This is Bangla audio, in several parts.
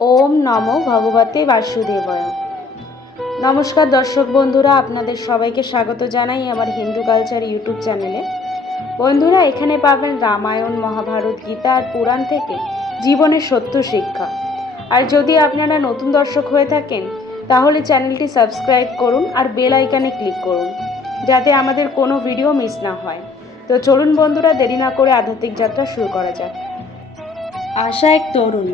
ওম নম ভগবতে বাসুদেবয়। নমস্কার দর্শক বন্ধুরা, আপনাদের সবাইকে স্বাগত জানাই আমার হিন্দু কালচার ইউটিউব চ্যানেলে। বন্ধুরা, এখানে পাবেন রামায়ণ, মহাভারত, গীতা আর পুরাণ থেকে জীবনের সত্য শিক্ষা। আর যদি আপনারা নতুন দর্শক হয়ে থাকেন, তাহলে চ্যানেলটি সাবস্ক্রাইব করুন আর বেল আইকনে ক্লিক করুন, যাতে আমাদের কোনো ভিডিও মিস না হয়। তো চলুন বন্ধুরা, দেরি না করে আধ্যাত্মিক যাত্রা শুরু করা যাক। আশা এক তরুণ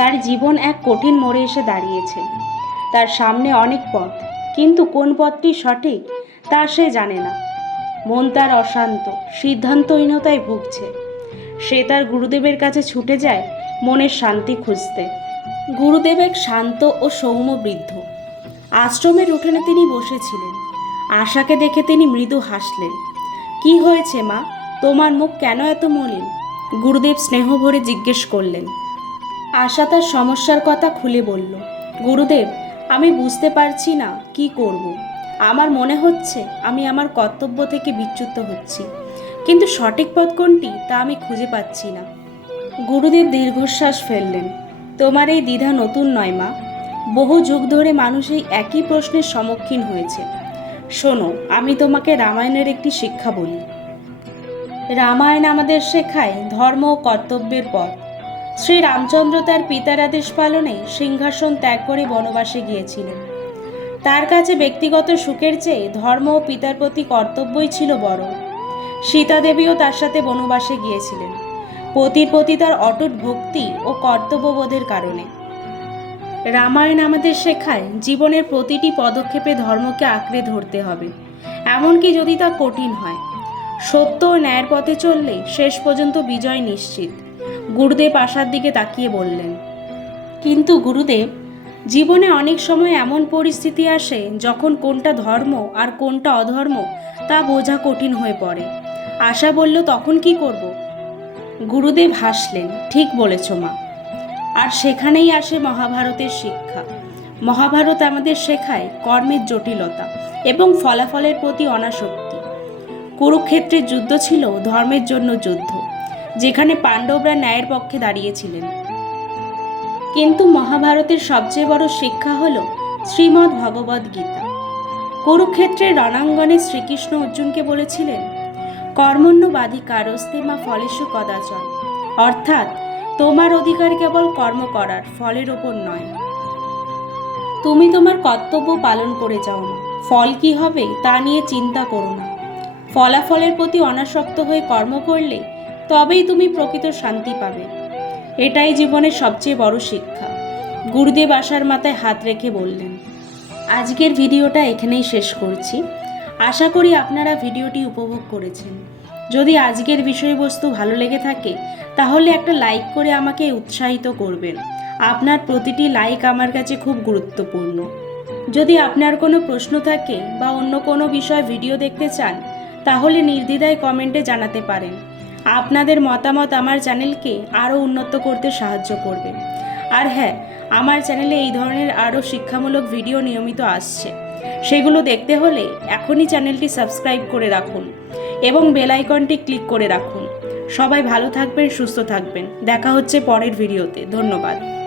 তার জীবন এক কঠিন মোড়ে এসে দাঁড়িয়েছে। তার সামনে অনেক পথ, কিন্তু কোন পথটি সঠিক তা সে জানে না। মন তার অশান্ত, সিদ্ধান্তহীনতায় ভুগছে। সে তার গুরুদেবের কাছে ছুটে যায় মনের শান্তি খুঁজতে। গুরুদেব এক শান্ত ও সৌম্য বৃদ্ধ। আশ্রমের উঠোনে তিনি বসেছিলেন। আশাকে দেখে তিনি মৃদু হাসলেন। কি হয়েছে মা? তোমার মুখ কেন এত মলিন? গুরুদেব স্নেহ ভরে জিজ্ঞেস করলেন। আশা তার সমস্যার কথা খুলে বলল, গুরুদেব, আমি বুঝতে পারছি না, কি করব। আমার মনে হচ্ছে আমি আমার কর্তব্য থেকে বিচ্যুত হচ্ছি, কিন্তু সঠিক পথ কোনটি তা আমি খুঁজে পাচ্ছি না। গুরুদেব দীর্ঘশ্বাস ফেললেন, তোমার এই দ্বিধা নতুন নয় মা। বহু যুগ ধরে মানুষ এই একই প্রশ্নের সম্মুখীন হয়েছে। শোনো, আমি তোমাকে রামায়ণের একটি শিক্ষা বলি। রামায়ণ আমাদের শেখায় ধর্ম ও কর্তব্যের পথ। শ্রী রামচন্দ্র তার পিতার আদেশ পালনে সিংহাসন ত্যাগ করে বনবাসে গিয়েছিলেন। তার কাছে ব্যক্তিগত সুখের চেয়ে ধর্ম ও পিতার প্রতি কর্তব্যই ছিল বড়। সীতা দেবীও তার সাথে বনবাসে গিয়েছিলেন। পতির প্রতি তার অটুট ভক্তি ও কর্তব্যবোধের কারণে। রামায়ণ আমাদের শেখায়, জীবনের প্রতিটি পদক্ষেপে ধর্মকে আঁকড়ে ধরতে হবে। এমনকি যদি তা কঠিন হয় সত্য ও ন্যায়ের পথে চললে শেষ পর্যন্ত বিজয় নিশ্চিত। গুরুদেব আশার দিকে তাকিয়ে বললেন, কিন্তু গুরুদেব, জীবনে অনেক সময় এমন পরিস্থিতি আসে যখন কোনটা ধর্ম আর কোনটা অধর্ম তা বোঝা কঠিন হয়ে পড়ে। আশা বলল, তখন কি করব? গুরুদেব হাসলেন, ঠিক বলেছ মা। আর সেখানেই আসে মহাভারতের শিক্ষা। মহাভারত আমাদের শেখায় কর্মের জটিলতা এবং ফলাফলের প্রতি অনাসক্তি। কুরুক্ষেত্রের যুদ্ধ ছিল ধর্মের জন্য যুদ্ধ, যেখানে পাণ্ডবরা ন্যায়ের পক্ষে দাঁড়িয়েছিলেন। কিন্তু মহাভারতের সবচেয়ে বড় শিক্ষা হল শ্রীমদ্ ভগবদ গীতা। কুরুক্ষেত্রের রণাঙ্গনে শ্রীকৃষ্ণ অর্জুনকে বলেছিলেন কর্মণ্যবাদী কারস্তে মা ফলেশু কদাচন। অর্থাৎ তোমার অধিকার কেবল কর্ম করার, ফলের ওপর নয়। তুমি তোমার কর্তব্য পালন করে যাও না। ফল কি হবে তা নিয়ে চিন্তা করো না। ফলাফলের প্রতি অনাসক্ত হয়ে কর্ম করলে তবেই তুমি প্রকৃত শান্তি পাবে। এটাই জীবনের সবচেয়ে বড় শিক্ষা। গুরুদেব আশার মাথায় হাত রেখে বললেন, আজকের ভিডিওটা এখানেই শেষ করছি। আশা করি আপনারা ভিডিওটি উপভোগ করেছেন। যদি আজকের বিষয়বস্তু ভালো লেগে থাকে, তাহলে একটা লাইক করে আমাকে উৎসাহিত করবেন। আপনার প্রতিটি লাইক আমার কাছে খুব গুরুত্বপূর্ণ। যদি আপনার কোনো প্রশ্ন থাকে বা অন্য কোনো বিষয় ভিডিও দেখতে চান তাহলে নির্দ্বিধায় কমেন্টে জানাতে পারেন। আপনাদের মতামত আমার চ্যানেলকে আরও উন্নত করতে সাহায্য করবে। আর হ্যাঁ আমার চ্যানেলে এই ধরনের আরও শিক্ষামূলক ভিডিও নিয়মিত আসছে। সেগুলো দেখতে হলে এখনই চ্যানেলটি সাবস্ক্রাইব করে রাখুন এবং বেল আইকনটি ক্লিক করে রাখুন। সবাই ভালো থাকবেন, সুস্থ থাকবেন। দেখা হচ্ছে পরের ভিডিওতে। ধন্যবাদ।